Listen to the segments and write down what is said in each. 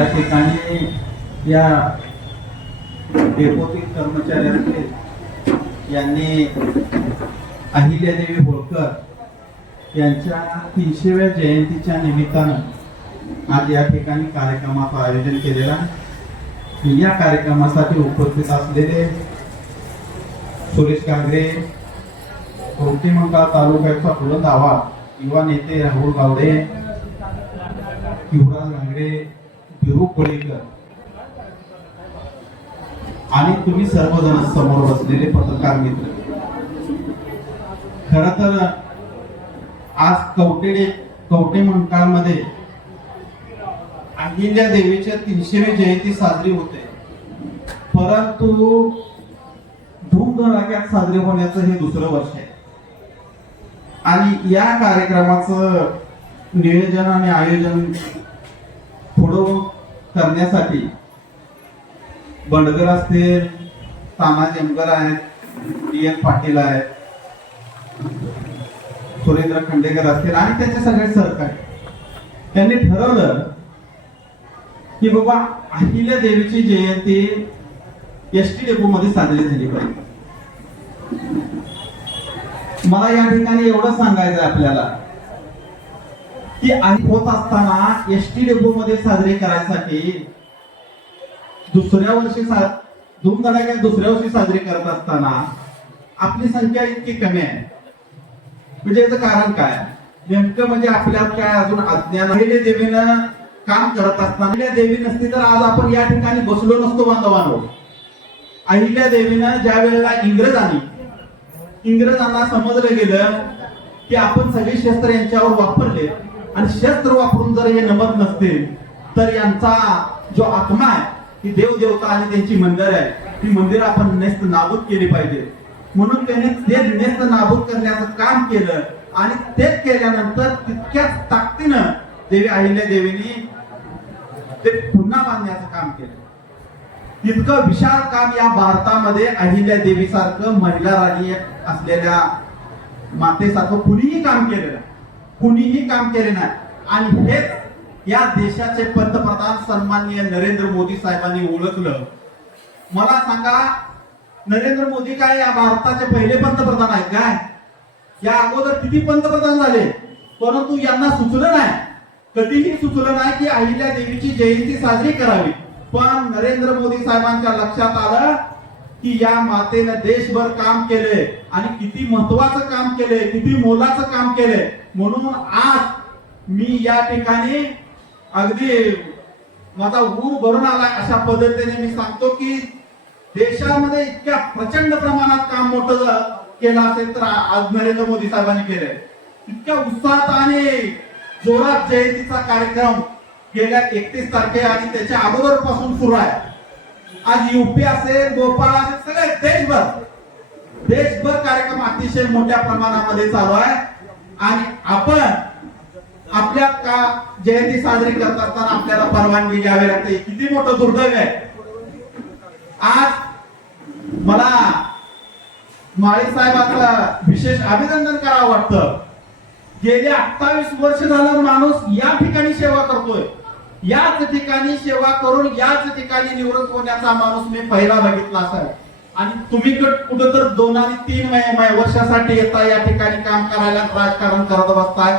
या ठिकाणी या डेपोतील कर्मचाऱ्यांचे यांनी अहिल्यादेवी होळकर यांच्या तीनशेव्या जयंतीच्या निमित्तानं आज या ठिकाणी कार्यक्रमाचं आयोजन केलेलं आहे. या कार्यक्रमासाठी उपस्थित असलेले सुरेश कांगरे कवठेमंकाळ तालुक्याचा बुलंद आवाज युवा नेते राहुल गावडे युवराज गांगरे बिरू कोळीकर आणि तुम्ही सर्वजण समोर बसलेले पत्रकार मित्र. खर तर आज कवटेडे कवटे मंडळामध्ये अहिल्या देवीच्या तीनशेवी जयंती साजरी होते. परंतु धूमधडाक्यात साजरे होण्याचं हे दुसरं वर्ष आहे. आणि या कार्यक्रमाचं नियोजन आणि आयोजन पुढं करण्यासाठी बंडगर असतील ताना जेमकर आहेत डी एन पाटील आहेत सुरेंद्र खंडेकर असतील आणि त्याचे सगळे सरकार त्यांनी ठरवलं की बाबा अहिल्या देवीची जयंती एस टी डेपो मध्ये साजरी झाली पाहिजे. मला या ठिकाणी एवढं सांगायचं आपल्याला. की आई होत असताना एस टी डेपो मध्ये साजरी करायसाठी दुसऱ्या वर्षी सा धूमधडाक्यात दुसऱ्या वर्षी साजरी करत असताना आपली संख्या इतकी कमी आहे. म्हणजे याचं कारण काय? नेमकं म्हणजे आपल्यात काय अजून अज्ञान देवीनं काम करत असताना अहिल्या देवी नसती तर आज आपण या ठिकाणी बसलो नसतो बांधवांनो. अहिल्या देवीनं ज्या वेळेला इंग्रजांनी इंग्रजांना समजलं गेलं की आपण सगळे शस्त्र यांच्यावर वापरले आणि शस्त्र वापरून जर हे नमत नसतील तर यांचा जो आत्मा आहे ही देव देवता आणि त्यांची मंदिर आहे ती मंदिर आपण नेस्त नाबूद केली पाहिजे. म्हणून त्यांनी ते नेस्त नाबूद करण्याचं काम केलं आणि तेच केल्यानंतर तितक्याच ताकदीनं देवी अहिल्या देवीनी ते पुन्हा बांधण्याचं काम केलं. इतकं विशाल काम या भारतामध्ये अहिल्या देवी सारखं महिला राणी असलेल्या मातेसारखं कुणीही काम केलेलं कुणीही काम केले नाही. आणि हेच या देशाचे पंतप्रधान सन्माननीय नरेंद्र मोदी साहेबांनी ओळखलं. मला सांगा नरेंद्र मोदी काय या भारताचे पहिले पंतप्रधान आहेत काय? या अगोदर किती पंतप्रधान झाले? परंतु यांना सुचलं नाही. कधीही सुचलं नाही की अहिल्या देवीची जयंती साजरी करावी. पण नरेंद्र मोदी साहेबांच्या लक्षात आलं की या मातेनं देशभर काम केले आणि किती महत्वाचं काम केले किती मोलाचं काम केले. म्हणून आज मी या ठिकाणी अगदी माझा ऊर भरून आला अशा पद्धतीने मी सांगतो की देशामध्ये इतक्या प्रचंड प्रमाणात काम मोठं केलं असेल तर आज नरेंद्र मोदी साहेबांनी केले इतक्या उत्साहात आणि जोरात जयंतीचा कार्यक्रम गेल्या एकतीस तारखे आणि त्याच्या अगोदरपासून सुरू आहे. आज युपी असेल गोपाळ असेल सगळे देशभर. देशभर कार्यक्रम अतिशय मोठ्या प्रमाणामध्ये चालू आहे. आणि आपण आपल्या का जयंती साजरी करत असताना आपल्याला परवानगी घ्यावी लागते. किती मोठं दुर्दैव आहे. आज मला माळी साहेबांचं विशेष अभिनंदन करावं वाटतं. गेले अठ्ठावीस वर्ष झालं माणूस या ठिकाणी सेवा करतोय. याच ठिकाणी सेवा करून याच ठिकाणी निवृत्त होण्याचा माणूस मी पहिला बघितला असेल. आणि तुम्ही कुठं तर दोन आणि तीन वर्षासाठी येता या ठिकाणी काम करायला राजकारण करत बसताय.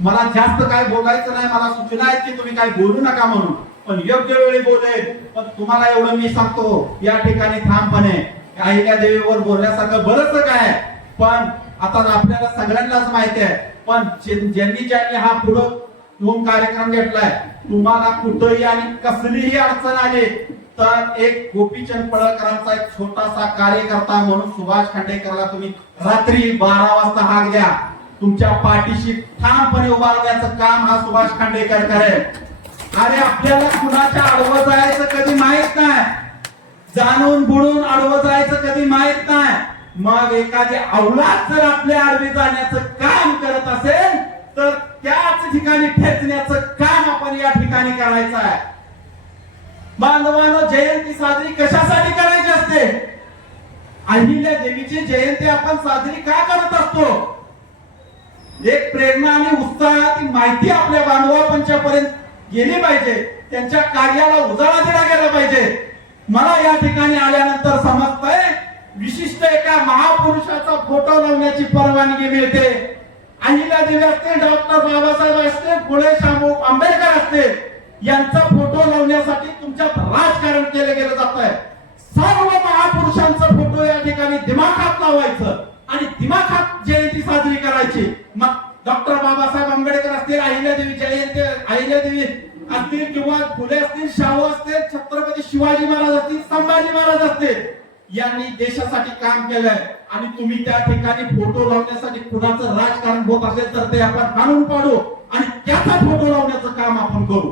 मला जास्त काय बोलायचं नाही मला सूचना आहेत की तुम्ही काय बोलू नका म्हणून. पण योग्य वेळी बोलेल. पण तुम्हाला एवढं मी सांगतो या ठिकाणी ठामपणे. अहिल्या देवीवर बोलण्यासारखं बरंच काय पण आता आपल्याला सगळ्यांनाच माहिती आहे. पण ज्यांनी ज्यांनी हा पुढं होऊन कार्यक्रम घेतलाय. तुम्हाला कुठंही आणि कसलीही अडचण आली तर एक गोपीचंद पडळकरांचा एक छोटासा कार्यकर्ता म्हणून सुभाष खांडेकरला तुम्ही रात्री बारा वाजता हाक द्या. तुमच्या पाठीशी ठामपणे उभारण्याचं काम हा सुभाष खांडेकर करेल. अरे आपल्याला कुणाच्या आडवं जायचं कधी माहीत नाही. जाणून बुडून आडवं जायचं कधी माहीत नाही. मग एखादी अवलाद जर आपल्या आडवी जाण्याचं काम करत असेल तर त्याच ठिकाणी ठेचण्याचं काम आपण या ठिकाणी करायचं आहे. बांधवानं जयंती साजरी कशासाठी करायची असते? अहिल्या देवीची जयंती आपण साजरी का करत असतो? एक प्रेरणा आणि उत्साहाची माहिती आपल्या बांधवापंच्यापर्यंत गेली पाहिजे. त्यांच्या कार्याला उजाळा दिला गेला पाहिजे. मला या ठिकाणी आल्यानंतर समजतंय विशिष्ट एका महापुरुषाचा फोटो लावण्याची परवानगी मिळते. अहिल्या देवी असतील डॉक्टर बाबासाहेब असतील फुले शाहू आंबेडकर असतील यांचा फोटो लावण्यासाठी तुमच्या राजकारण केलं गेलं जात आहे सर्व महापुरुषांचा फोटो या ठिकाणी दिमाखात लावायचं आणि दिमाखात जयंती साजरी करायची. मग डॉक्टर बाबासाहेब आंबेडकर असतील अहिल्यादेवी जयंती अहिल्यादेवी असतील किंवा फुले असतील शाहू असतील छत्रपती शिवाजी महाराज असतील संभाजी महाराज असतील यांनी देशासाठी काम केलंय. आणि तुम्ही त्या ठिकाणी फोटो लावण्यासाठी कुणाचं राजकारण होत असेल तर ते आपण आणून पाडू आणि त्याचा फोटो लावण्याचं काम आपण करू.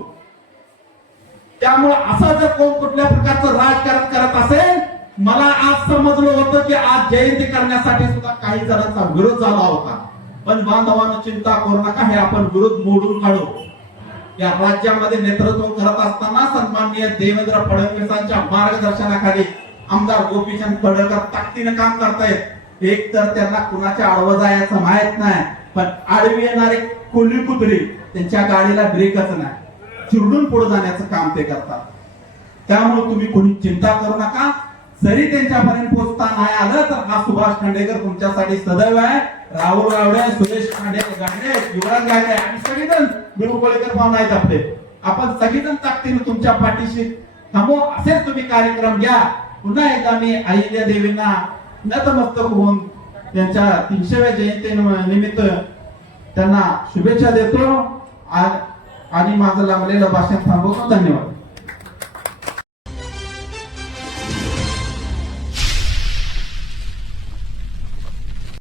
त्यामुळे असं जर कोण कुठल्या प्रकारचं राजकारण करत असेल मला आज समजलं होतं की आज जयंती करण्यासाठी सुद्धा काही जणांचा विरोध झाला होता. पण बांधवानं चिंता करू नका हे आपण विरोध मोडून काढू. या राज्यामध्ये नेतृत्व करत असताना सन्माननीय देवेंद्र फडणवीसांच्या मार्गदर्शनाखाली आमदार गोपीचंद पडळकर ताकदीनं काम करतायत. एक तर त्यांना कुणाच्या आडवं जायचं माहीत नाही पण आडवी येणारे कोल्ही कुत्री त्यांच्या गाडीला ब्रेकच नाही. चिरडून पुढे जाण्याचं काम ते करतात. त्यामुळे तुम्ही कोणी चिंता करू नका. जरी त्यांच्यापर्यंत पोहोचता नाही आलं तर हा सुभाष खांडेकर तुमच्यासाठी सदैव आहे. राहुल गावडे सुरेश खांडे गाडे युवराज गाडे आणि सगळेजण बिळुकोळीकर पाहून आहेत आपले. आपण सगळेजण ताकदीने तुमच्या पाठीशी थांबो. असेच तुम्ही कार्यक्रम घ्या. पुन्हा एकदा मी अहिल्या देवींना नतमस्तक होऊन त्यांच्या तीनशेव्या जयंती निमित्त त्यांना शुभेच्छा देतो आणि माझं लांबलेलं भाषण थांबवतो. धन्यवाद.